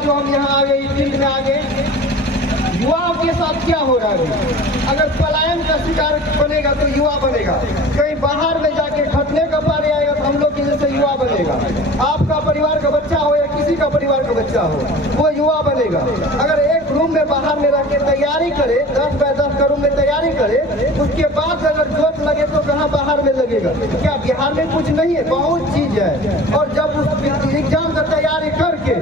जो हम यहाँ आ गए, इस फील्ड में आ गए, युवाओं के साथ क्या हो रहा है? अगर पलायन का शिकार बनेगा तो युवा बनेगा, कहीं बाहर में जाके खटने का पारी आएगा तो हम लोग के जैसे युवा बनेगा। आपका परिवार का बच्चा हो या किसी का परिवार का बच्चा हो, वो युवा बनेगा। अगर एक रूम में बाहर में रह के तैयारी करे, 10 बाय 10 का रूम में तैयारी करे, उसके बाद अगर चोट लगे तो कहाँ बाहर में लगेगा? क्या बिहार में कुछ नहीं है? बहुत चीज है। और जब उस एग्जाम का तैयारी करके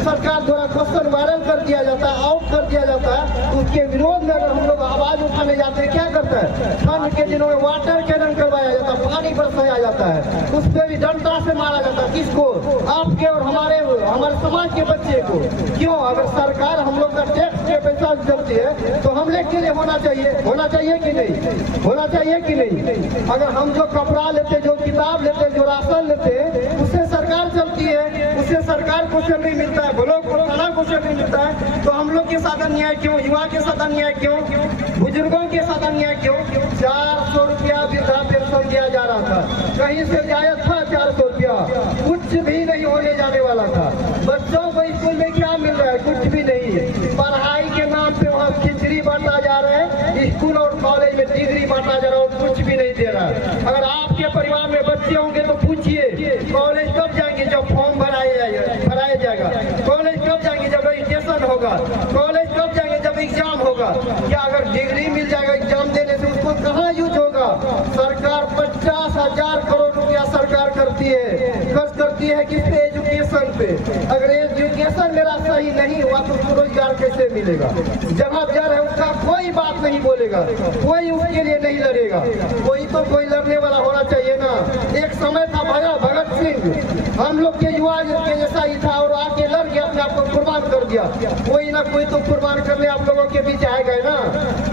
सरकार द्वारा क्वेश्चन वायरल कर दिया जाता है, आउट कर दिया जाता है, उसके विरोध में अगर हम लोग आवाज उठाने जाते हैं, क्या करता है? ठंड के दिनों में वाटर कैनन करवाया जाता है, पानी बरसाया जाता है, उस पर भी डंडा से मारा जाता है। किसको? आपके और हमारे समाज के बच्चे को। क्यों? अगर सरकार हम लोग का टैक्स के पैसा चलती है तो हम लोग के लिए होना चाहिए कि नहीं? होना चाहिए कि नहीं? अगर हम जो कपड़ा लेते, जो किताब लेते, जो राशन लेते, उससे सरकार चलती है, उससे सरकार को से नहीं मिलता है, ब्लॉक को थाना को से नहीं मिलता है, तो हम लोग के साथ अन्याय क्यों? युवा के साथ अन्याय क्यों? बुजुर्गों के साथ अन्याय क्यों? 400 रुपया वृद्धा पेंशन दिया जा रहा था, कहीं से जायज था 400 रुपया, कुछ भी नहीं होने जाने वाला था। बच्चों को स्कूल में क्या मिल रहा है? कुछ भी नहीं। पढ़ाई के नाम पे वहाँ खिचड़ी बांटा जा रहा है, स्कूल और कॉलेज में डिग्री बांटा जा रहा है और कुछ भी नहीं दे रहा है। अगर आपके परिवार में बच्चे होंगे तो पूछिए, कॉलेज कब जाएंगे? जब फॉर्म भराया जाएगा। कॉलेज कब जाएंगे? जब रजिस्ट्रेशन होगा। कॉलेज कब जाएंगे? जब एग्जाम होगा। क्या अगर डिग्री मिल जाएगा एग्जाम देने से, उसको कहाँ यूज होगा? सरकार 50,000 करोड़ रुपया सरकार करती है, खर्च करती है किस पे? एजुकेशन पे। अगर एजुकेशन मेरा सही नहीं हुआ तो उसको रोजगार कैसे मिलेगा? जहाँ जा रहे उसका कोई बात नहीं बोलेगा, कोई उसके लिए नहीं लड़ेगा। कोई लड़ने वाला होना चाहिए ना। एक समय था भगत सिंह, हम लोग के युवा के जैसा ही था और आके लड़ गया, अपने आप को कुर्बान कर दिया। कोई ना कोई तो कुर्बान करने आप लोगों के बीच आएगा ना,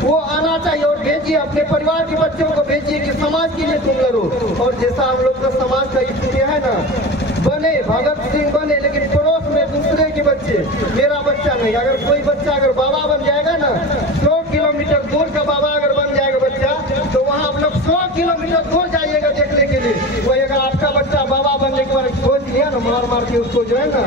वो आना चाहिए। और भेजिए अपने परिवार के बच्चों को, भेजिए कि समाज के लिए तुम लड़ो। और जैसा हम लोग का समाज का स्थिति है ना, बने भगत सिंह बने, लेकिन पड़ोस में दूसरे के बच्चे, मेरा बच्चा नहीं। अगर कोई बच्चा अगर बाबा बन जाएगा ना, 100 किलोमीटर दूर का बाबा अगर बन जाएगा बच्चा, तो वहाँ आप लोग 100 किलोमीटर दूर जाइएगा देखने के लिए। वही अगर आपका बच्चा बाबा बनने के बाद सोच लिया ना, मार के उसको जो है ना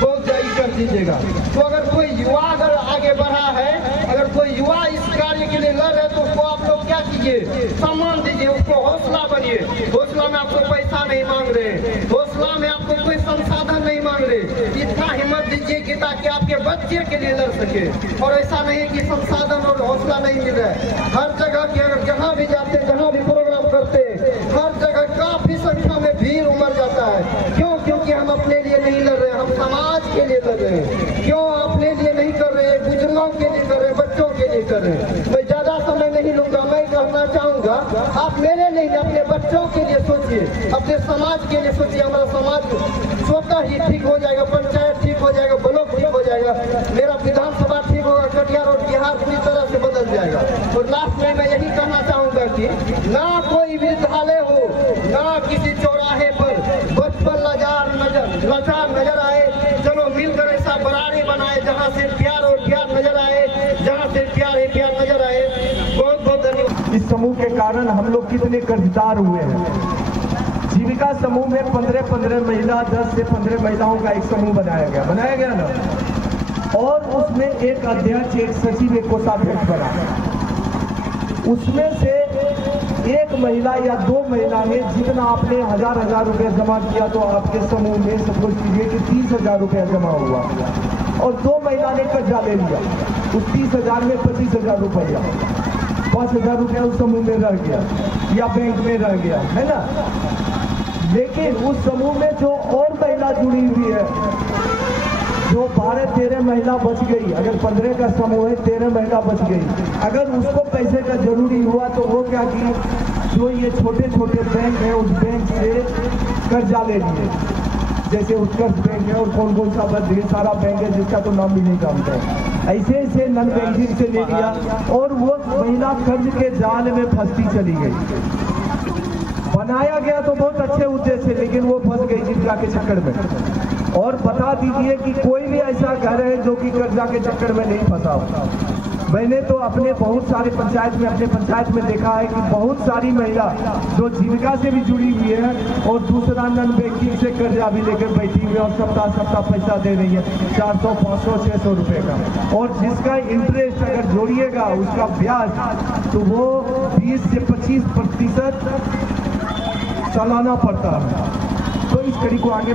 बहुत जारी कर दीजिएगा। तो अगर कोई युवा अगर आगे बढ़ा है, अगर कोई युवा इस कार्य के लिए लड़ है, तो उसको आप लोग क्या कीजिए? सम्मान दीजिए, उसको हौसला बनिए। हौसला में आपको पैसा नहीं मांग रहे, हौसला में आपको कोई संसाधन नहीं मांग रहे। इतना हिम्मत दीजिए कि ताकि आपके बच्चे के लिए लड़ सके। और ऐसा नहीं है कि संसाधन और हौसला नहीं मिल रहा है। हर जगह के अगर जहाँ भी जाते, जहाँ भी प्रोग्राम करते, हर जगह काफी संख्या में भीड़ उमड़ जाता है। क्यों? क्योंकि हम अपने लिए नहीं लड़ रहे, हम समाज के लिए लड़ रहे हैं। क्यों अपने लिए नहीं कर रहे? बुजुर्गों के लिए कर रहे, बच्चों के लिए कर रहे। मैं ज्यादा समय नहीं लूंगा, मैं कहना चाहूंगा आप मेरे लिए, अपने बच्चों के लिए सोचिए, अपने समाज के लिए सोचिए। हमारा समाज स्वतः ही ठीक हो जाएगा, पंचायत ठीक हो जाएगा, ब्लॉक ठीक हो जाएगा, मेरा विधानसभा ठीक होगा, कटिहार और बिहार पूरी तरह से बदल जाएगा। और लास्ट में मैं यही कहना चाहूंगा कि ना कोई विद्यालय हो, ना किसी चौराहे पर बचपन लाचार नजर आए। चलो मिलकर ऐसा बराड़ी बनाए जहाँ से प्यार और प्यार नजर आए, जहाँ से प्यार ही प्यार नजर आए। बहुत बहुत धन्यवाद। इस समूह के कारण हम लोग कितने कर्जदार हुए हैं। जीविका समूह में 15 महिला, 10 से 15 महिलाओं का एक समूह बनाया गया ना, और उसमें एक अध्यक्ष, एक सचिव, एक कोषाध्यक्ष बना। उसमें से एक महिला या 2 महिला ने जितना आपने हजार रुपया जमा किया, तो आपके समूह में सपोज कीजिए कि 30,000 रुपया जमा हुआ, और 2 महिला ने कर्जा ले लिया। उस 30,000 में 25,000 रुपया, 5,000 रुपया उस समूह में रह गया या बैंक में रह गया, है ना। लेकिन उस समूह में जो और महिला जुड़ी हुई है, जो 12-13 महिला बच गई, अगर 15 का समूह है, 13 महिला बच गई, अगर उसको पैसे का जरूरी हुआ तो वो क्या की, जो ये छोटे छोटे बैंक है उस बैंक से कर्जा ले लिए। जैसे उत्कर्ष बैंक है और कौन सा ढेर सारा बैंक है जिसका तो नाम भी नहीं जानते हैं। ऐसे नन बैंकिंग से ले लिया और वो महिला कर्ज के जाल में फंसती चली गई। बनाया गया तो बहुत अच्छे उद्देश्य, लेकिन वो फंस गई जीविका के चक्कर में। और बता दीजिए कि कोई भी ऐसा घर है जो की कर्जा के चक्कर में नहीं फंसा हूं। मैंने तो अपने बहुत सारे अपने पंचायत में देखा है कि बहुत सारी महिला जो जीविका से भी जुड़ी हुई है और दूसरा नॉन बैंकिंग से कर्जा भी लेकर बैठी हुई है और सप्ताह पैसा दे रही है 400, 500, 600 रुपए का, और जिसका इंटरेस्ट अगर जोड़िएगा उसका ब्याज तो वो 20 से 25% सालाना पड़ता है। तो इस कड़ी को आगे